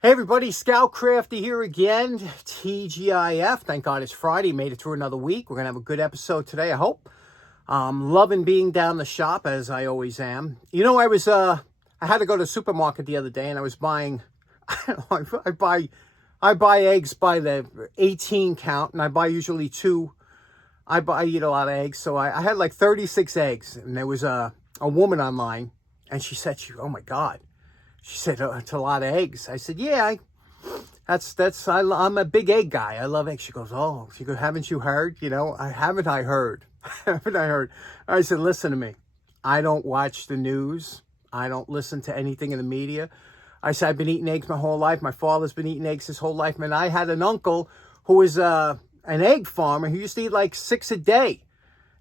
Hey everybody, Scout Crafty here again, TGIF. Thank God it's Friday, made it through another week. We're going to have a good episode today, I hope. Loving being down the shop, as I always am. You know, I had to go to the supermarket the other day, and I was buying, I buy eggs by the 18 count, and I buy usually two. I eat a lot of eggs, so I had like 36 eggs, and there was a woman online, and she said, oh my God. She said, it's a lot of eggs. I said, yeah, I'm a big egg guy. I love eggs. She goes, oh, she goes, haven't you heard? You know, I heard. Haven't I heard? I said, listen to me. I don't watch the news. I don't listen to anything in the media. I said, I've been eating eggs my whole life. My father's been eating eggs his whole life. Man, I had an uncle who was an egg farmer who used to eat like 6 a day.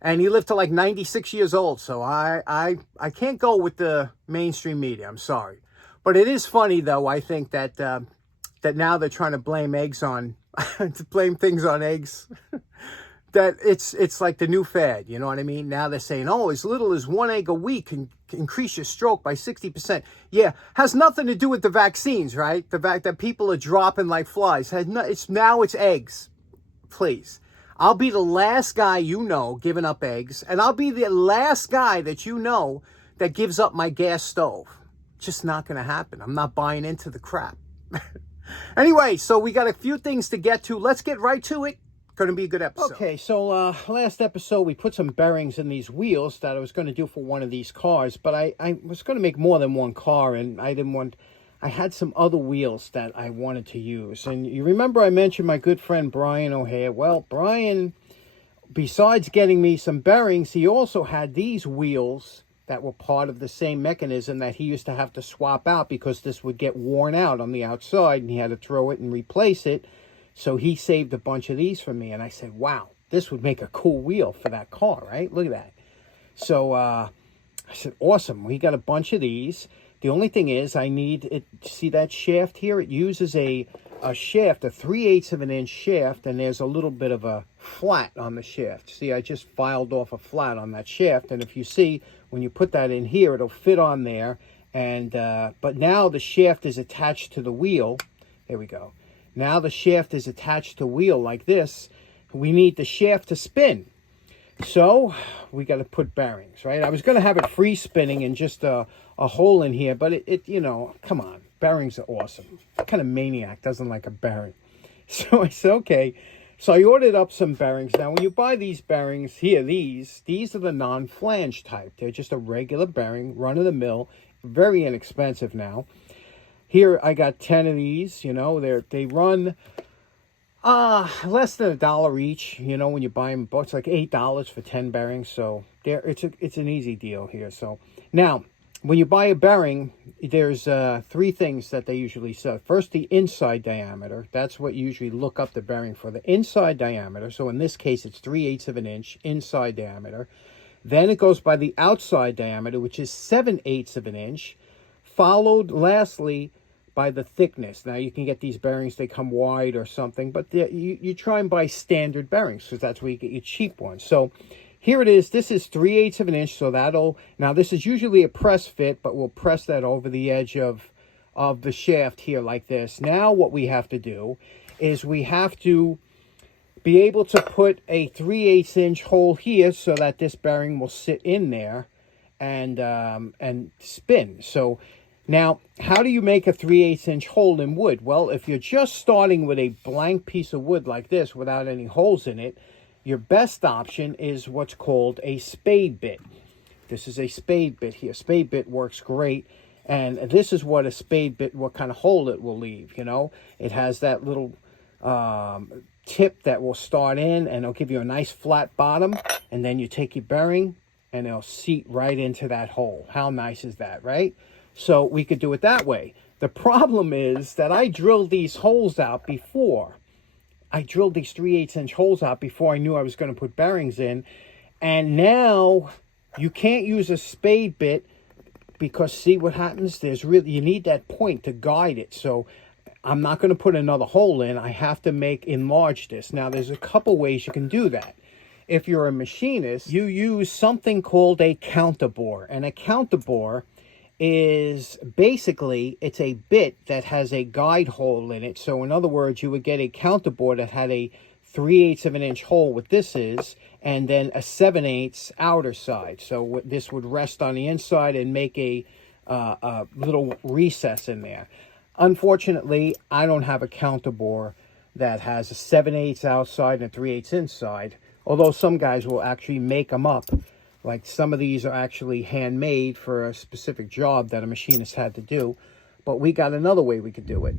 And he lived to like 96 years old. So I can't go with the mainstream media. I'm sorry. But it is funny, though, I think that that now they're trying to blame eggs on, to blame things on eggs, that it's like the new fad, you know what I mean? Now they're saying, oh, as little as 1 egg a week can increase your stroke by 60%. Yeah, has nothing to do with the vaccines, right? The fact that people are dropping like flies. It's eggs, please. I'll be the last guy you know giving up eggs, and I'll be the last guy that you know that gives up my gas stove. Just not going to happen. I'm not buying into the crap. Anyway, so we got a few things to get to. Let's get right to it. Going to be a good episode. Okay, so last episode we put some bearings in these wheels that I was going to do for one of these cars, but I was going to make more than one car, and I had some other wheels that I wanted to use. And you remember I mentioned my good friend Brian O'Hare. Well, Brian, besides getting me some bearings, he also had these wheels that were part of the same mechanism that he used to have to swap out because this would get worn out on the outside and he had to throw it and replace it. So he saved a bunch of these for me. And I said, wow, this would make a cool wheel for that car, right? Look at that. So I said, awesome. We got a bunch of these. The only thing is I need it. See that shaft here? It uses a shaft, a 3/8 of an inch shaft, and there's a little bit of a flat on the shaft. See, I just filed off a flat on that shaft, and if you see, when you put that in here, it'll fit on there. And but now the shaft is attached to the wheel. There we go. Now the shaft is attached to the wheel like this. We need the shaft to spin. So we got to put bearings, right? I was going to have it free spinning and just a hole in here, but it you know, come on. Bearings are awesome. What kind of maniac doesn't like a bearing? So I said, okay. So I ordered up some bearings. Now, when you buy these bearings here, these are the non-flange type. They're just a regular bearing, run-of-the-mill, very inexpensive now. Here, I got 10 of these. You know, they run less than $1 each. You know, when you buy them, it's like $8 for 10 bearings. So it's an easy deal here. So now, when you buy a bearing, there's 3 things that they usually say. First, the inside diameter. That's what you usually look up the bearing for, the inside diameter. So in this case, it's 3/8 of an inch inside diameter. Then it goes by the outside diameter, which is 7/8 of an inch, followed lastly by the thickness. Now, you can get these bearings, they come wide or something, but you try and buy standard bearings because that's where you get your cheap ones. So here it is. This is 3/8 of an inch, so now this is usually a press fit, but we'll press that over the edge of the shaft here like this. Now what we have to do is we have to be able to put a 3/8 inch hole here so that this bearing will sit in there and spin. So now, how do you make a 3/8 inch hole in wood? Well, if you're just starting with a blank piece of wood like this without any holes in it, your best option is what's called a spade bit. This is a spade bit here. Spade bit works great. And this is what a spade bit, what kind of hole it will leave, you know. It has that little tip that will start in, and it'll give you a nice flat bottom. And then you take your bearing, and it'll seat right into that hole. How nice is that, right? So we could do it that way. The problem is that I drilled these holes out before. I drilled these 3/8 inch holes out before I knew I was going to put bearings in. And now you can't use a spade bit because see what happens? You need that point to guide it. So I'm not going to put another hole in. I have to enlarge this. Now there's a couple ways you can do that. If you're a machinist, you use something called a counterbore. And a counterbore is basically, it's a bit that has a guide hole in it. So in other words, you would get a counterbore that had a 3/8 of an inch hole, what this is, and then a 7/8 outer side. So this would rest on the inside and make a little recess in there. Unfortunately, I don't have a counterbore that has a 7/8 outside and a 3/8 inside, although some guys will actually make them up. Like some of these are actually handmade for a specific job that a machinist had to do. But we got another way we could do it.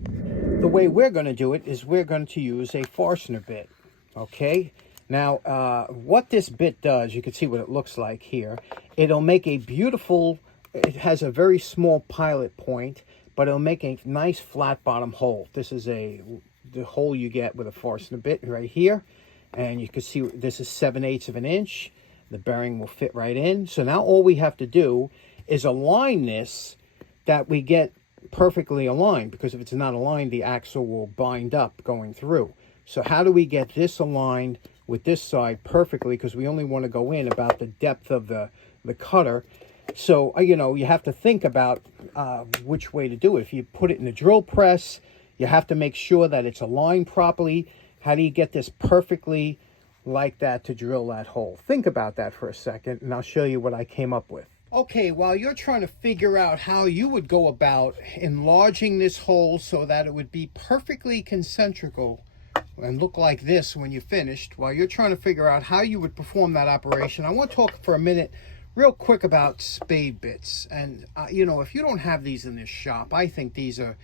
The way we're going to do it is we're going to use a Forstner bit. Okay? Now, what this bit does, you can see what it looks like here. It'll make a beautiful, it has a very small pilot point, but it'll make a nice flat bottom hole. This is the hole you get with a Forstner bit right here. And you can see this is 7/8 of an inch. The bearing will fit right in. So now all we have to do is align this, that we get perfectly aligned, because if it's not aligned, the axle will bind up going through. So how do we get this aligned with this side perfectly? Because we only want to go in about the depth of the cutter. So, you know, you have to think about which way to do it. If you put it in the drill press, you have to make sure that it's aligned properly. How do you get this perfectly like that to drill that hole? Think about that for a second, and I'll show you what I came up with. Okay, while you're trying to figure out how you would go about enlarging this hole so that it would be perfectly concentrical and look like this when you're finished, while you're trying to figure out how you would perform that operation, I want to talk for a minute real quick about Spade Bits. And, you know, if you don't have these in this shop, I think these are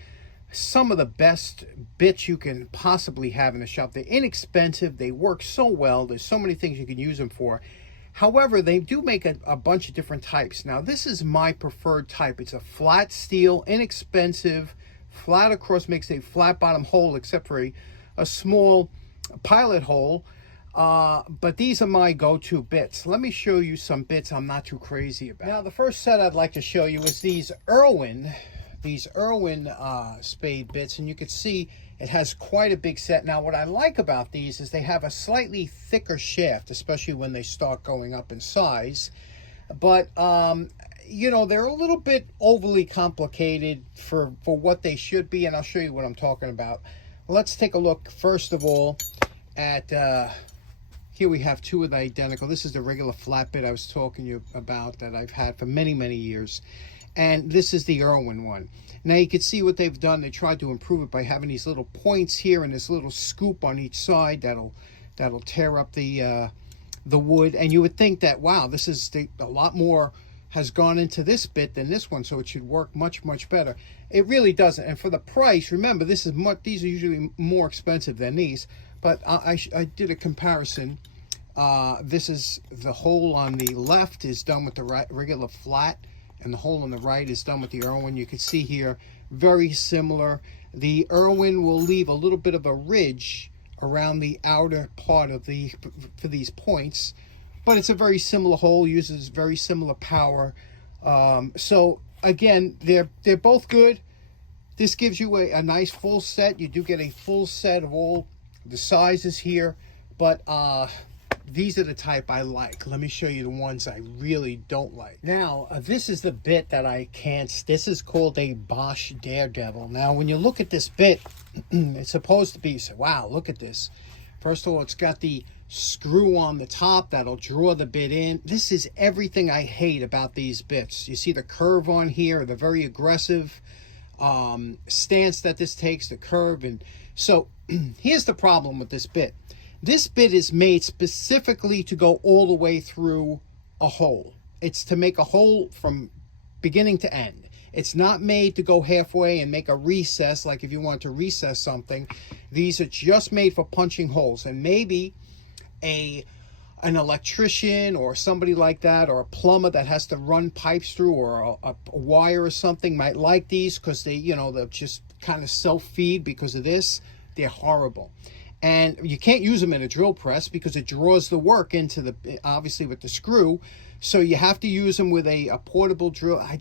some of the best bits you can possibly have in the shop. They're inexpensive. They work so well. There's so many things you can use them for. However, they do make a bunch of different types. Now, this is my preferred type. It's a flat steel, inexpensive, flat across, makes a flat bottom hole except for a small pilot hole. But these are my go-to bits. Let me show you some bits I'm not too crazy about. Now, the first set I'd like to show you is these Irwin Spade Bits, and you can see it has quite a big set. Now, what I like about these is they have a slightly thicker shaft, especially when they start going up in size. But, you know, they're a little bit overly complicated for what they should be, and I'll show you what I'm talking about. Let's take a look, first of all, at, here we have two of the identical. This is the regular flat bit I was talking to you about that I've had for many, many years. And this is the Irwin one. Now you can see what they've done. They tried to improve it by having these little points here and this little scoop on each side that'll tear up the wood. And you would think that, wow, this is a lot more has gone into this bit than this one, so it should work much, much better. It really doesn't. And for the price, remember, these are usually more expensive than these. But I did a comparison. This is the hole on the left is done with the regular flat, and the hole on the right is done with the Irwin. You can see here, very similar. The Irwin will leave a little bit of a ridge around the outer part of for these points, but it's a very similar hole, uses very similar power. So again, they're both good. This gives you a nice full set. You do get a full set of all the sizes here, but these are the type I like. Let me show you the ones I really don't like. Now, this is the bit that I can't. This is called a Bosch Daredevil. Now, when you look at this bit, it's supposed to be, so wow, look at this. First of all, it's got the screw on the top that'll draw the bit in. This is everything I hate about these bits. You see the curve on here, the very aggressive stance that this takes, the curve. And so here's the problem with this bit. This bit is made specifically to go all the way through a hole. It's to make a hole from beginning to end. It's not made to go halfway and make a recess, like if you want to recess something. These are just made for punching holes. And maybe an electrician or somebody like that, or a plumber that has to run pipes through, or a wire or something, might like these because they, you know, they'll just kind of self-feed because of this. They're horrible. And you can't use them in a drill press because it draws the work into the, obviously with the screw. So you have to use them with a portable drill. I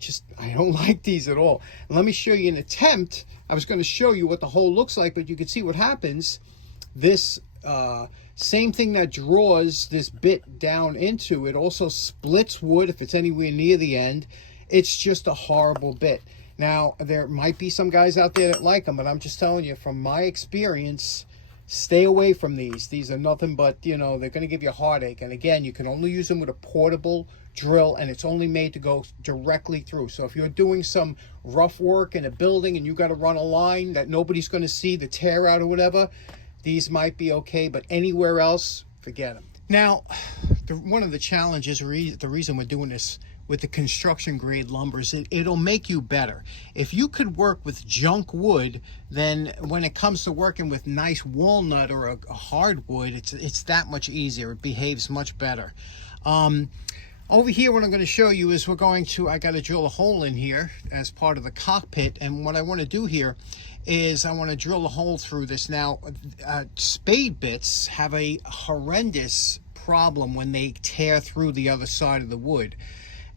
don't like these at all. And let me show you an attempt. I was going to show you what the hole looks like, but you can see what happens. This same thing that draws this bit down into it also splits wood if it's anywhere near the end. It's just a horrible bit. Now, there might be some guys out there that like them, but I'm just telling you from my experience, stay away from these. These are nothing but, you know, they're going to give you a heartache. And again, you can only use them with a portable drill, and it's only made to go directly through. So if you're doing some rough work in a building and you got to run a line that nobody's going to see, the tear out or whatever, these might be okay. But anywhere else, forget them. Now, one of the challenges, the reason we're doing this with the construction grade lumber is it'll make you better. If you could work with junk wood, then when it comes to working with nice walnut or a hardwood, it's that much easier. It behaves much better. Over here, what I'm going to show you is I got to drill a hole in here as part of the cockpit. And what I want to do here is I want to drill a hole through this. Now, Spade Bits have a horrendous problem when they tear through the other side of the wood.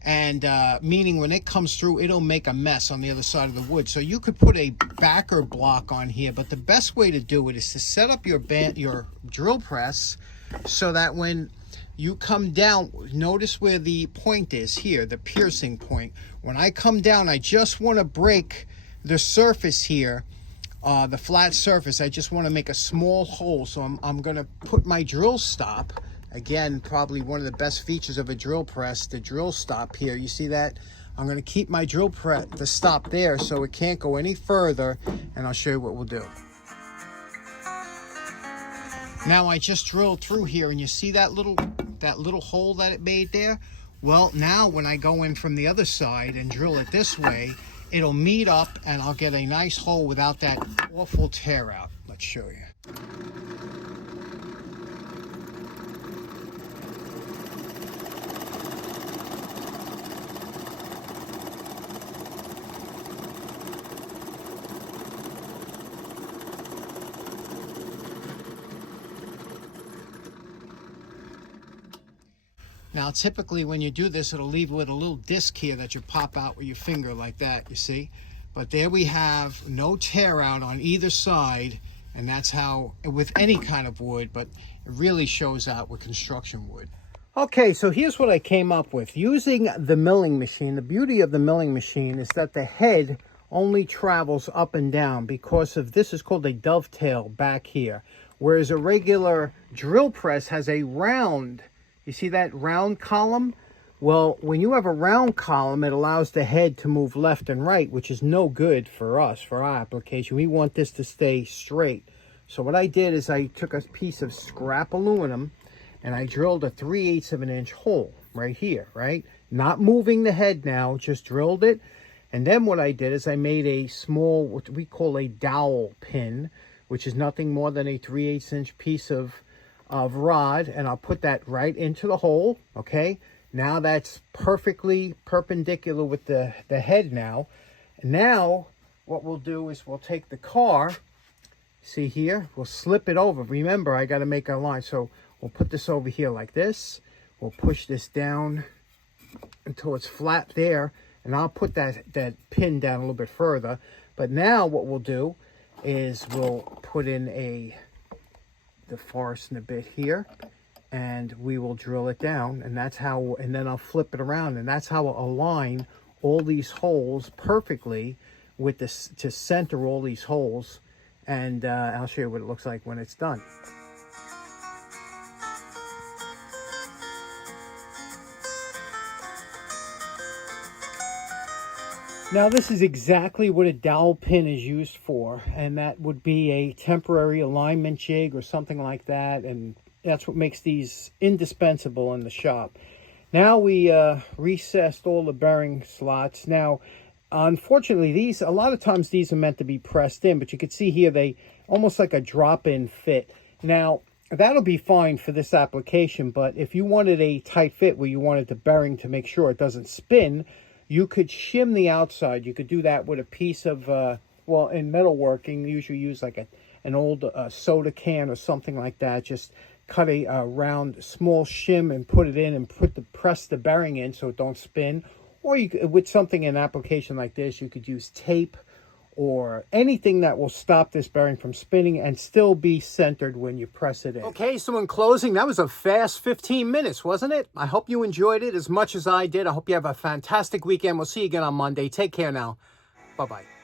And meaning when it comes through, it'll make a mess on the other side of the wood. So you could put a backer block on here, but the best way to do it is to set up your drill press so that when you come down, notice where the point is here, the piercing point. When I come down, I just want to break the surface here, the flat surface. I just want to make a small hole. So I'm going to put my drill stop. Again, probably one of the best features of a drill press, the drill stop here. You see that? I'm going to keep my drill press, the stop there, so it can't go any further, and I'll show you what we'll do. Now I just drilled through here, and you see that little hole that it made there? Well, now when I go in from the other side and drill it this way, it'll meet up, and I'll get a nice hole without that awful tear out. Let's show you. Now, typically when you do this, it'll leave with a little disc here that you pop out with your finger like that, you see? But there we have no tear out on either side, and that's how, with any kind of wood, but it really shows out with construction wood. Okay, so here's what I came up with. Using the milling machine, the beauty of the milling machine is that the head only travels up and down because of this is called a dovetail back here, whereas a regular drill press has a round. You see that round column? Well, when you have a round column, it allows the head to move left and right, which is no good for us, for our application. We want this to stay straight. So what I did is I took a piece of scrap aluminum and I drilled a 3/8 of an inch hole right here, right? Not moving the head now, just drilled it. And then what I did is I made a small, what we call a dowel pin, which is nothing more than a 3/8 inch piece of rod, and I'll put that right into the hole. Okay, now that's perfectly perpendicular with the head now. And now what we'll do is we'll take the car, see here, we'll slip it over. Remember, I got to make a line, so we'll put this over here like this. We'll push this down until it's flat there, and I'll put that pin down a little bit further. But now what we'll do is we'll put in the Forstner bit here, and we will drill it down, and that's how, and then I'll flip it around, and that's how I'll align all these holes perfectly with this to center all these holes, and I'll show you what it looks like when it's done. Now this is exactly what a dowel pin is used for, and that would be a temporary alignment jig or something like that, and that's what makes these indispensable in the shop. Now we recessed all the bearing slots. Now unfortunately a lot of times these are meant to be pressed in, but you can see here they almost like a drop-in fit. Now that'll be fine for this application, but if you wanted a tight fit where you wanted the bearing to make sure it doesn't spin, you could shim the outside. You could do that with a piece of, well, in metalworking, you usually use like an old soda can or something like that. Just cut a round, small shim and put it in and press the bearing in so it don't spin. Or you could, with something in an application like this, you could use tape or anything that will stop this bearing from spinning and still be centered when you press it in. Okay, so in closing, that was a fast 15 minutes, wasn't it? I hope you enjoyed it as much as I did. I hope you have a fantastic weekend. We'll see you again on Monday. Take care now. Bye-bye.